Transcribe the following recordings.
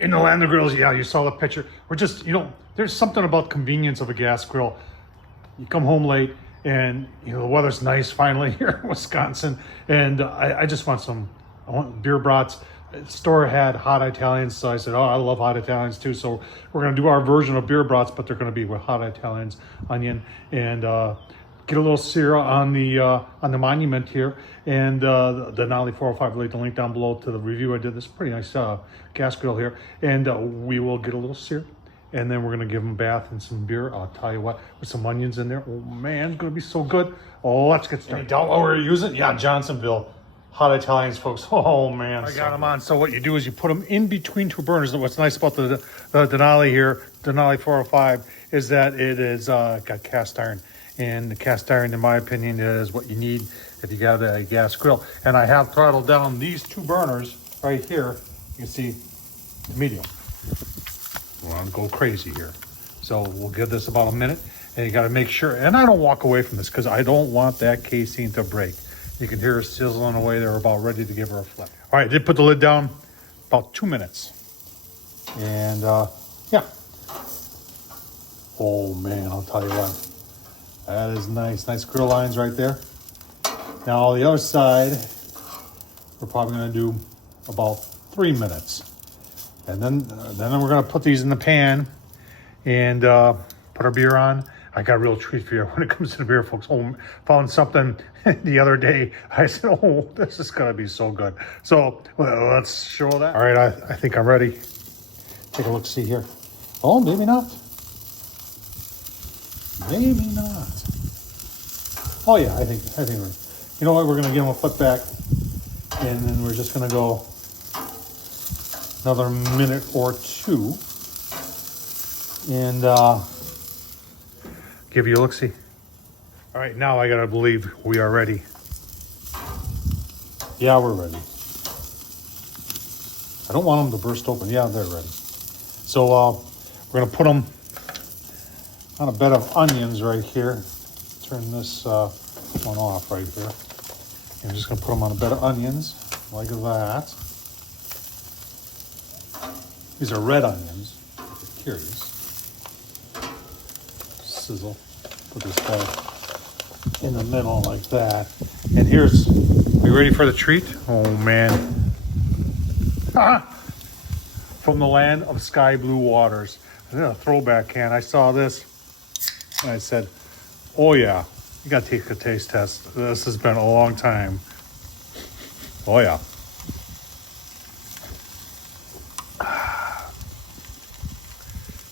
In the land of grills, yeah, you saw the picture. We're just, there's something about convenience of a gas grill. You come home late and, the weather's nice finally here in Wisconsin. And I just want I want beer brats. The store had hot Italians, so I said, oh, I love hot Italians too. So we're going to do our version of beer brats, but they're going to be with hot Italians, onion, and get a little sear on the monument here. And the Denali 405, laid the link down below to the review I did. This pretty nice gas grill here. And we will get a little sear. And then we're gonna give them a bath and some beer. I'll tell you what, with some onions in there. Oh man, it's gonna be so good. Oh, let's get started. Any doubt what we're using? Yeah, Johnsonville. Hot Italians, folks. Oh man. I got them on. So what you do is you put them in between two burners. What's nice about the Denali here, Denali 405, is that it is got cast iron. And the cast iron, in my opinion, is what you need if you got a gas grill. And I have throttled down these two burners right here. You can see medium. We're gonna go crazy here. So we'll give this about a minute, and you gotta make sure, and I don't walk away from this because I don't want that casing to break. You can hear her sizzling away. They're about ready to give her a flip. All right, did put the lid down about 2 minutes. And yeah. Oh man, I'll tell you what. That is nice. Nice grill lines right there. Now the other side, we're probably gonna do about 3 minutes. And then we're gonna put these in the pan and put our beer on. I got a real treat for you when it comes to the beer, folks. Oh, found something the other day. I said, oh, this is gonna be so good. So let's show that. All right, I think I'm ready. Take a look, see here. Oh, maybe not. Maybe not. Oh yeah, I think we're. You know what? We're gonna give them a flip back, and then we're just gonna go another minute or two, and give you a look-see. All right, now I gotta believe we are ready. Yeah, we're ready. I don't want them to burst open. Yeah, they're ready. So we're gonna put them on a bed of onions right here. Turn this one off right here. I'm just gonna put them on a bed of onions like that. These are red onions, if you're curious. Sizzle. Put this guy in the middle like that. And here's, are you ready for the treat? Oh man. From the land of sky blue waters. A throwback can. I saw this and I said, oh yeah, you gotta take a taste test. This has been a long time. Oh yeah.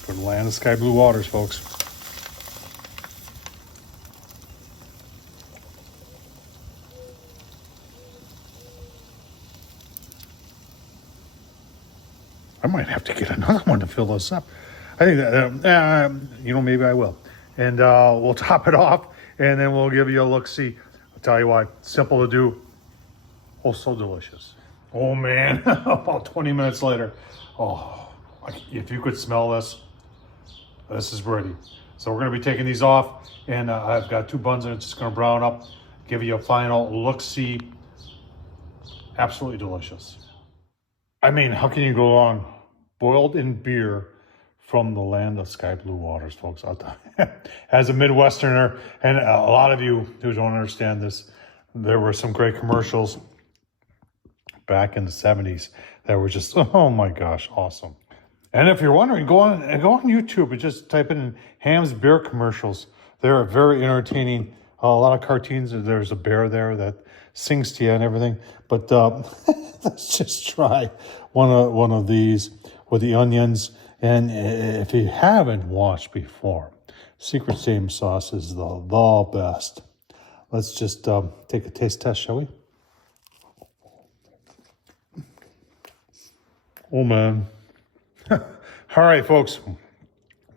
For the land of sky blue waters, folks. I might have to get another one to fill this up. I think that, maybe I will. And we'll top it off, and then we'll give you a look-see. I'll tell you what, simple to do. Oh, so delicious. Oh man, about 20 minutes later. Oh, if you could smell this, this is ready. So we're gonna be taking these off, and I've got 2 buns and it's just gonna brown up, give you a final look-see. Absolutely delicious. I mean, how can you go wrong? Boiled in beer from the land of sky blue waters, folks. As a Midwesterner, and a lot of you who don't understand this, there were some great commercials back in the 70s that were just, oh my gosh, awesome. And if you're wondering, go on YouTube and just type in Hamm's beer commercials. They're very entertaining. A lot of cartoons. There's a bear there that sings to you and everything. But let's just try one of these with the onions. And if you haven't watched before, Secret Same sauce is the best. Let's just take a taste test, shall we? Oh man. All right, folks.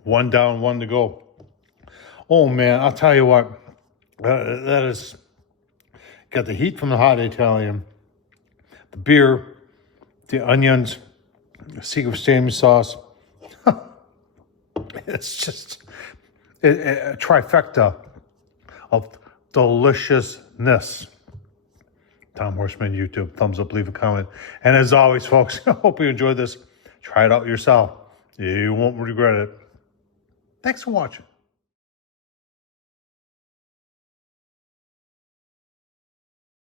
1 down, 1 to go. Oh man, I'll tell you what. That is got the heat from the hot Italian, the beer, the onions, the Secret Same sauce. It's just a trifecta of deliciousness. Tom Horseman, YouTube, thumbs up, leave a comment. And as always, folks, I hope you enjoyed this. Try it out yourself. You won't regret it. Thanks for watching.